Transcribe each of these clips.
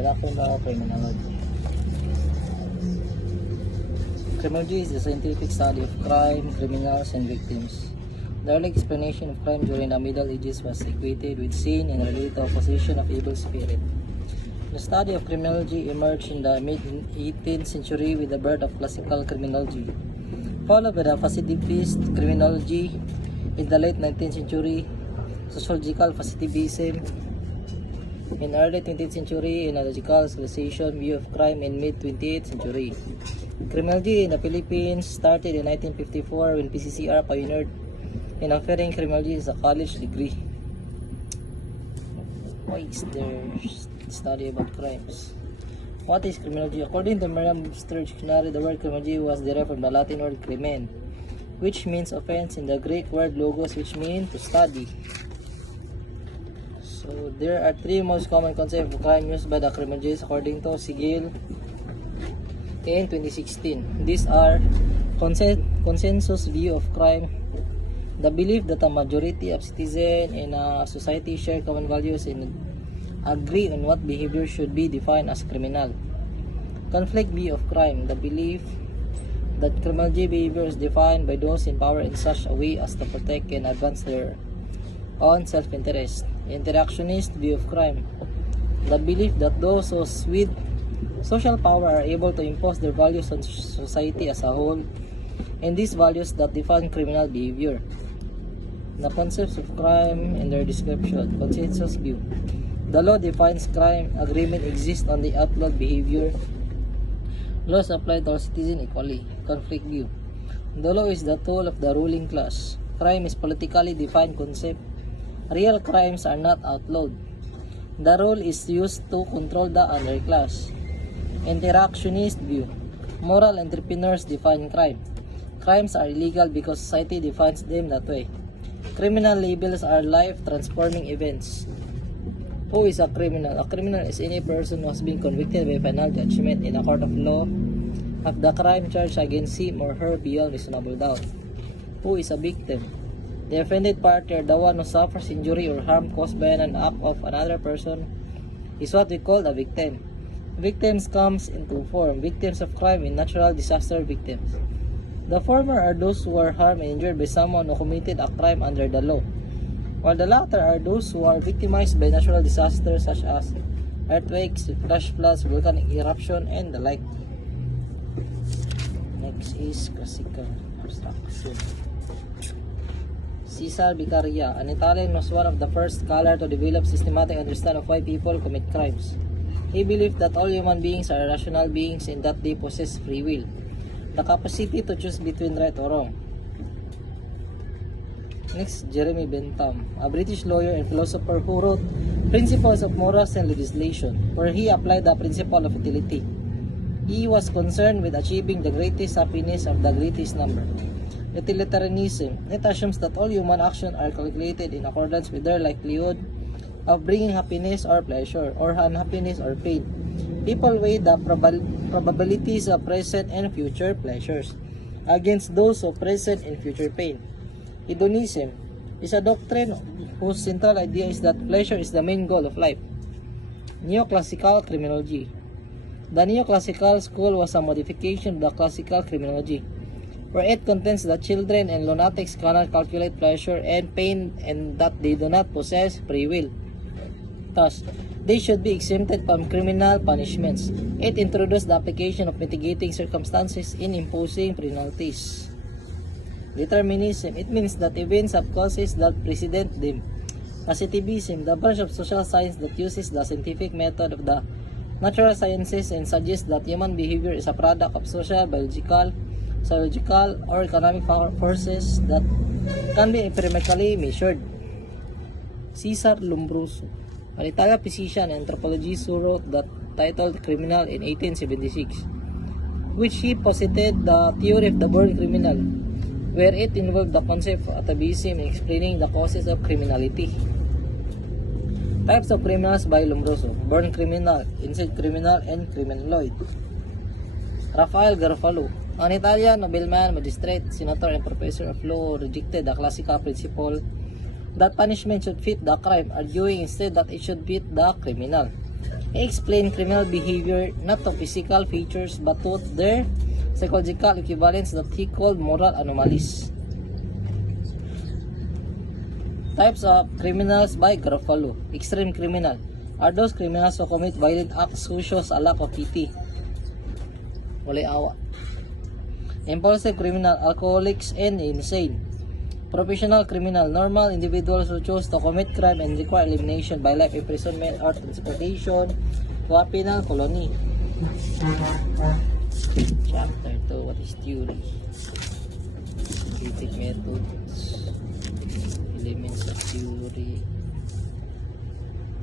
Introduction to Criminology. Criminology is the scientific study of crime, criminals, and victims. The early explanation of crime during the Middle Ages was equated with sin and related to opposition of evil spirit. The study of criminology emerged in the mid-18th century with the birth of classical criminology, followed by the positivist criminology in the late 19th century, sociological positivism in early 20th century, and a logical civilization view of crime in mid-20th century. Criminology in the Philippines started in 1954 when PCCR pioneered in offering criminology as a college degree. Why is there study about crimes? What is criminology? According to Merriam-Webster Dictionary, the word criminology was derived from the Latin word crimen, which means offense, and the Greek word logos, which means to study. So there are three most common concepts of crime used by the criminologists according to Sigil in 2016. These are consensus view of crime, the belief that a majority of citizens in a society share common values and agree on what behavior should be defined as criminal. Conflict view of crime, the belief that criminology behavior is defined by those in power in such a way as to protect and advance their own self-interest. Interactionist view of crime, the belief that those with social power are able to impose their values on society as a whole, and these values that define criminal behavior. The concepts of crime and their description. Consensus view, the law defines crime, agreement exists on the outlawed behavior, laws apply to all citizens equally. Conflict view, the law is the tool of the ruling class, crime is politically defined concept, real crimes are not outlawed, the rule is used to control the underclass. Interactionist view, moral entrepreneurs define crime, crimes are illegal because society defines them that way. Criminal labels are life-transforming events. Who is a criminal? A criminal is any person who has been convicted by final judgment in a court of law of the crime charged against him or her beyond reasonable doubt. Who is a victim? The offended party, or the one who suffers injury or harm caused by an act of another person, is what we call a victim. Victims comes in two forms: victims of crime and natural disaster victims. The former are those who are harmed and injured by someone who committed a crime under the law, while the latter are those who are victimized by natural disasters such as earthquakes, flash floods, volcanic eruption, and the like. Next is classical abstraction. Cesar Beccaria, an Italian, was one of the first scholars to develop systematic understanding of why people commit crimes. He believed that all human beings are rational beings and that they possess free will, the capacity to choose between right or wrong. Next, Jeremy Bentham, a British lawyer and philosopher who wrote Principles of Morals and Legislation, where he applied the principle of utility. He was concerned with achieving the greatest happiness of the greatest number. Utilitarianism, it assumes that all human actions are calculated in accordance with their likelihood of bringing happiness or pleasure, or unhappiness or pain. People weigh the probabilities of present and future pleasures against those of present and future pain. Hedonism is a doctrine whose central idea is that pleasure is the main goal of life. Neoclassical criminology. The neoclassical school was a modification of the classical criminology, where it contends that children and lunatics cannot calculate pleasure and pain and that they do not possess free will. Thus, they should be exempted from criminal punishments. It introduced the application of mitigating circumstances in imposing penalties. Determinism, it means that events have causes that precedent them. Positivism, the branch of social science that uses the scientific method of the natural sciences and suggests that human behavior is a product of social, biological, psychological, or economic forces that can be empirically measured. Cesar Lombroso, an Italian physician and anthropologist who wrote the title Criminal in 1876, which he posited the theory of the born criminal, where it involved the concept of atavism in explaining the causes of criminality. Types of criminals by Lombroso: born criminal, inside criminal, and criminaloid. Rafael Garofalo, an Italian nobleman, magistrate, senator, and professor of law, rejected the classical principle that punishment should fit the crime, arguing instead that it should fit the criminal. explain criminal behavior not to physical features but to their psychological equivalents that he called moral anomalies. Types of criminals by Garofalo. Extreme criminal are those criminals who commit violent acts who shows a lack of pity. Walay awa. Impulsive criminal, alcoholics, and insane. Professional criminal, normal individuals who choose to commit crime and require elimination by life imprisonment or transportation to a penal colony. Chapter 2, what is theory? Basic methods, elements of theory,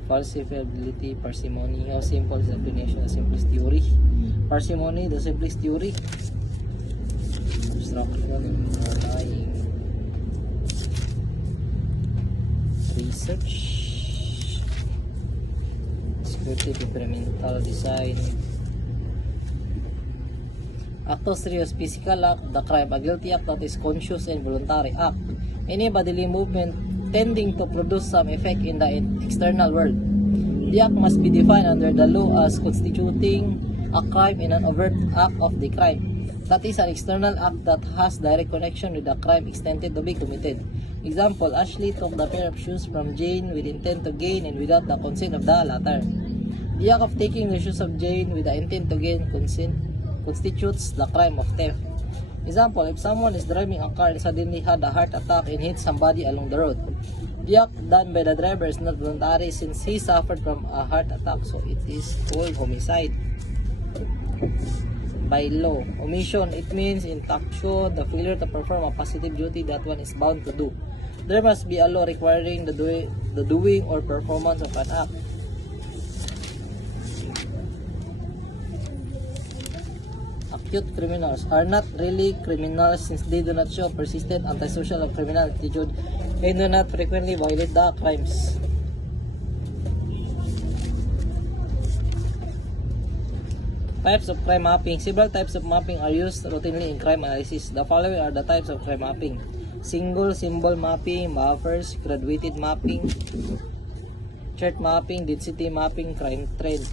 falsifiability, parsimony. How simple is the definition of simplest theory? Parsimony, the simplest theory. Obstruction or lying. Research, security, temperamental, design. Actus reus, physical act of the crime, a guilty act that is conscious and voluntary act. Any bodily movement tending to produce some effect in the external world. The act must be defined under the law as constituting a crime in an overt act of the crime. That is an external act that has direct connection with the crime intended to be committed. Example, Ashley took the pair of shoes from Jane with intent to gain and without the consent of the latter. The act of taking the shoes of Jane with the intent to gain consent constitutes the crime of theft. Example, if someone is driving a car and suddenly had a heart attack and hit somebody along the road. The act done by the driver is not voluntary since he suffered from a heart attack, so it is called homicide. By law, omission, it means inaction, the failure to perform a positive duty that one is bound to do. There must be a law requiring the doing or performance of an act. Acute criminals are not really criminals since they do not show persistent antisocial or criminal attitude and do not frequently violate the crimes. Types of crime mapping. Several types of mapping are used routinely in crime analysis. The following are the types of crime mapping: single symbol mapping, buffers, graduated mapping, chart mapping, density mapping, crime trend.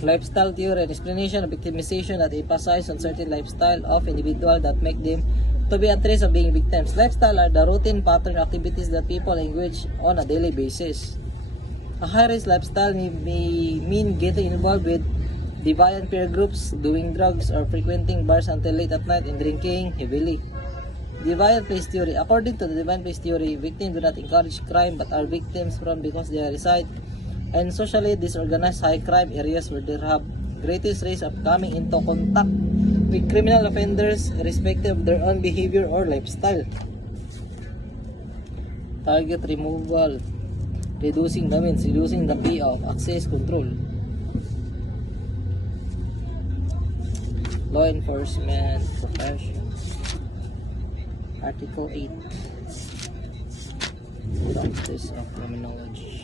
Lifestyle theory, an explanation of victimization that emphasizes on certain lifestyle of individual that make them to be at risk of being victims. Lifestyle are the routine pattern activities that people engage on a daily basis. A high-risk lifestyle may mean getting involved with deviant peer groups, doing drugs, or frequenting bars until late at night and drinking heavily. Deviant place theory. According to the deviant place theory, victims do not encourage crime but are victims from because they reside in socially disorganized high crime areas where they have greatest risk of coming into contact with criminal offenders irrespective of their own behavior or lifestyle. Target removal. Reducing the means, reducing the payoff, access control. Law enforcement profession. Article 8. Practice of criminology.